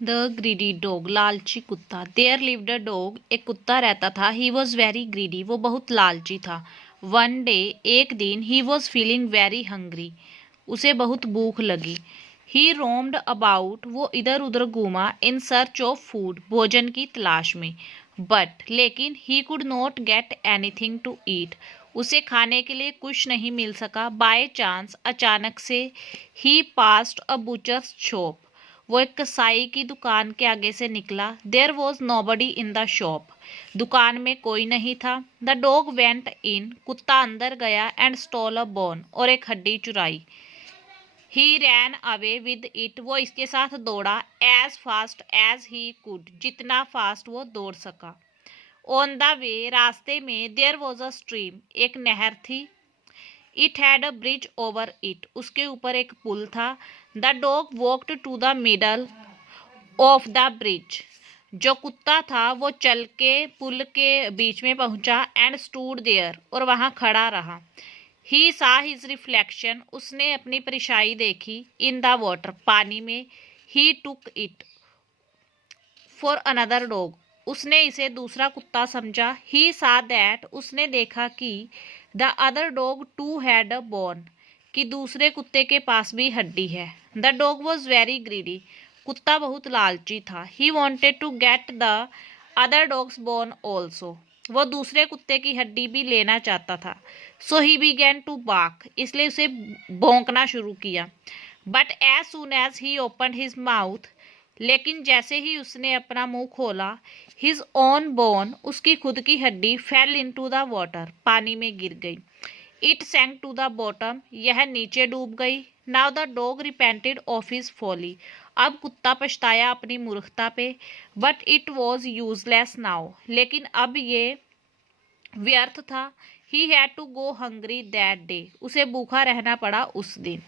The greedy dog, लालची कुत्ता। There lived a dog, एक कुत्ता रहता था। ही वॉज वेरी ग्रीडी, वो बहुत लालची था। वन डे, एक दिन, he was feeling very hungry, उसे बहुत भूख लगी। ही रोम्ड अबाउट, वो इधर उधर घूमा। इन सर्च ऑफ फूड, भोजन की तलाश में। बट, लेकिन, he could not get anything to eat, उसे खाने के लिए कुछ नहीं मिल सका। बाय चांस, अचानक से, he passed a butcher's shop, वो एक कसाई की दुकान के आगे से निकला। There was nobody in the shop, दुकान में कोई नहीं था। द डॉग वेंट इन, कुत्ता अंदर गया। एंड स्टोल अ बोन, और एक हड्डी चुराई। He ran away with it, वो इसके साथ दौड़ा। As fast as he could, जितना फास्ट वो दौड़ सका। ऑन द वे, रास्ते में, देयर वॉज अ स्ट्रीम, एक नहर थी। It had a bridge over it, उसके ऊपर एक पुल था। The dog walked to the middle of the bridge, जो कुत्ता था वो चल के पुल के बीच में पहुंचा। एंड स्टूड देयर, और वहां खड़ा रहा। ही सा हिज रिफ्लेक्शन, उसने अपनी परिछाई देखी। इन द वाटर, पानी में। He took it for another dog, उसने इसे दूसरा कुत्ता समझा। ही सा दैट, उसने देखा कि the other dog too had a bone, कि दूसरे कुत्ते के पास भी हड्डी है। The dog was very greedy, कुत्ता बहुत लालची था। He wanted to get the other dog's bone also, वो दूसरे कुत्ते की हड्डी भी लेना चाहता था। So he began to bark, इसलिए उसे भौंकना शुरू किया। But as soon as he open his mouth, लेकिन जैसे ही उसने अपना मुंह खोला, हिज ओन बोन, उसकी खुद की हड्डी, फेल इनटू द वाटर, पानी में गिर गई। It sank to the bottom, यह नीचे डूब गई। Now the dog repented of his folly, अब कुत्ता पछताया अपनी मूर्खता पे। But it was useless now, लेकिन अब ये व्यर्थ था। He had to go hungry that day, उसे भूखा रहना पड़ा उस दिन।